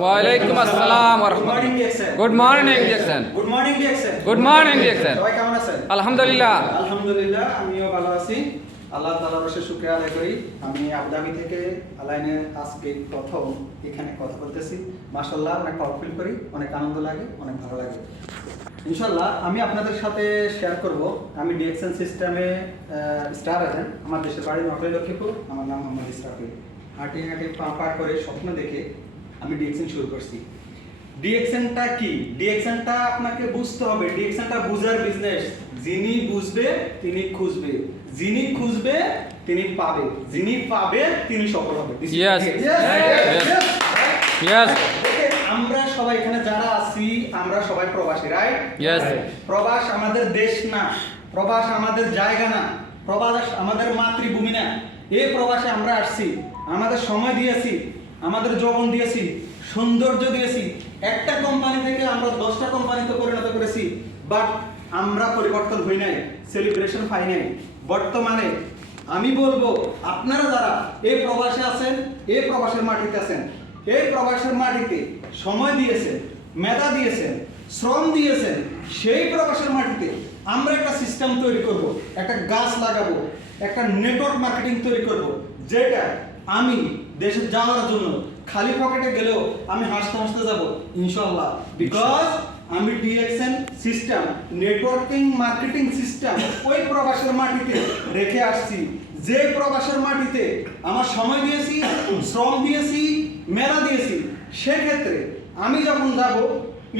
ওয়ালাইকুম আসসালাম ওয়া রাহমাতুল্লাহ। Good morning Jackson. Good morning Jackson. Good morning Jackson. সবাই কেমন আছেন? আলহামদুলিল্লাহ। আলহামদুলিল্লাহ, আমিও ভালো আছি। আল্লাহ তাআলার অশেষ শুকরিয়া আদায় করি। আমি আবুধাবি থেকে আলাইনে আজকে প্রথম এখানে কথা বলতেছি। মাশাআল্লাহ, অনেক প্রাউড ফিল করি, অনেক আনন্দ লাগে, অনেক ভালো লাগে। ইনশাআল্লাহ আমি আপনাদের সাথে শেয়ার করব, আমি ডিএক্সএন সিস্টেমে স্টার এজেন্ট। আমার দেশের বাড়ি নোয়াখালী লক্ষ্মীপুর। আমার নাম মোহাম্মদ ইসরাফিল। হাঁটি হাঁটি পা করে স্বপ্ন দেখে আমি ডিএক্সএন শুরু করছি। ডিএক্সএনটা কি? ডিএক্সএনটা আপনাকে বুঝতে হবে। ডিএক্সএনটা বুঝার বিজনেস। যিনি বুঝবে তিনি খুঁজবে, যিনি খুঁজবে তিনি পাবে, যিনি পাবে তিনি সফল হবে। Yes. Yes. আমরা সবাই এখানে যারা আছি আমরা সবাই প্রবাসী, রাইট? Yes. প্রবাস আমাদের দেশ না, প্রবাস আমাদের জায়গা না, প্রবাস আমাদের মাতৃভূমি না। এই প্রবাসে আমরা আসছি, আমাদের সময় দিয়েছি, আমাদের যৌবন দিয়েছি, সৌন্দর্য দিয়েছি। একটা কোম্পানি থেকে আমরা 10টা কোম্পানিতে পরিণত করেছি, বাট আমরা পরিবর্তন হই নাই, সেলিব্রেশন পাই নাই। বর্তমানে আমি বলবো আপনারা যারা এই প্রবাসে আছেন, এই প্রবাসের মাটিতে আছেন, এই প্রবাসের মাটিতে সময় দিয়েছেন, মেধা দিয়েছেন, শ্রম দিয়েছেন, সেই প্রবাসের মাটিতে আমরা একটা সিস্টেম তৈরি করব, একটা গাছ লাগাবো, একটা নেটওয়ার্ক মার্কেটিং তৈরি করব, যেটা আমি দেশে যাওয়ার জন্য খালি পকেটে গেলেও আমি হাসতে হাসতে যাব ইনশাআল্লাহ। বিকজ আমি DXN system, networking marketing system ওই প্রবাসের মাটিতে রেখে আসছি। যে প্রবাসের মাটিতে আমার সময় দিয়েছি, শ্রম দিয়েছি, মেধা দিয়েছি, সেক্ষেত্রে আমি যখন যাব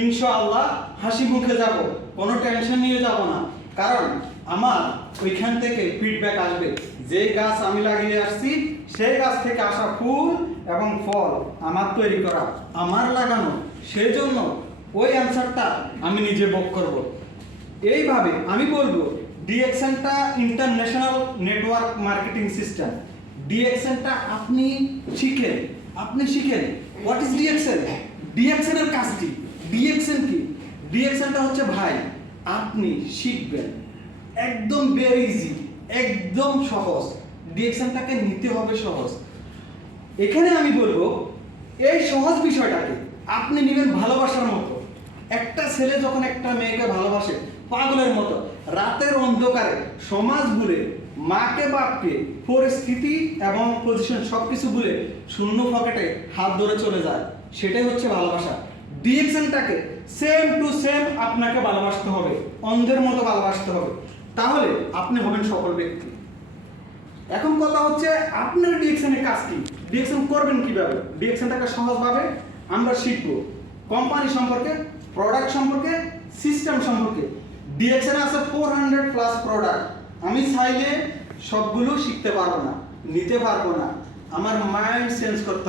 ইনশাআল্লাহ হাসি মুখে যাব, কোনো টেনশন নিয়ে যাব না। কারণ আমার ওইখান থেকে ফিডব্যাক আসবে। যে গাছ আমি লাগিয়ে আসছি সেই গাছ থেকে আসা ফুল এবং ফল আমার তৈরি করা, আমার লাগানো, সেই জন্য ওই অ্যান্সারটা আমি নিজে ভোগ করব। এইভাবে আমি বলবো ডিএক্সএনটা ইন্টারন্যাশনাল নেটওয়ার্ক মার্কেটিং সিস্টেম। ডিএক্সএনটা আপনি শিখেন, হোয়াট ইজ ডিএক্সএন? ডিএক্সএন এর কাজ কি? ডিএক্সএন কি? ডিএক্সএনটা হচ্ছে ভাই আপনি শিখবেন, একদম ভেরি ইজি, একদম সহজ। ডিএক্সএনটাকে নিতে হবে সহজ। এখানে আমি বলবো এই সহজ বিষয়টাকে আপনি নেবেন ভালোবাসার মতো। একটা ছেলে যখন একটা মেয়েকে ভালোবাসে পাগলের মতো, রাতের অন্ধকারে সমাজ ভুলে, মাকে বাপকে, পরিস্থিতি এবং পজিশন সবকিছু ভুলে শূন্য পকেটে হাত ধরে চলে যায়, সেটাই হচ্ছে ভালোবাসা। ডিএক্সএনটাকে সেম টু সেম আপনাকে ভালোবাসতে হবে, অন্ধের মতো ভালোবাসতে হবে, তাহলে আপনি হবেন সফল ব্যক্তি। এখন কথা হচ্ছে আপনার ডিএক্সএন এর কাজ কি, ডিএক্সএন করবেন কিভাবে? ডিএক্সএনটাকে সহজভাবে আমরা শিখবো। কোম্পানি সম্পর্কে, প্রোডাক্ট সম্পর্কে, সিস্টেম সম্পর্কে। ডিএক্সএন আছে 400+ প্রোডাক্ট। আমি চাইলে সবগুলো শিখতে পারবো না, নিতে পারবো না। আমার মাইন্ড চেঞ্জ করতে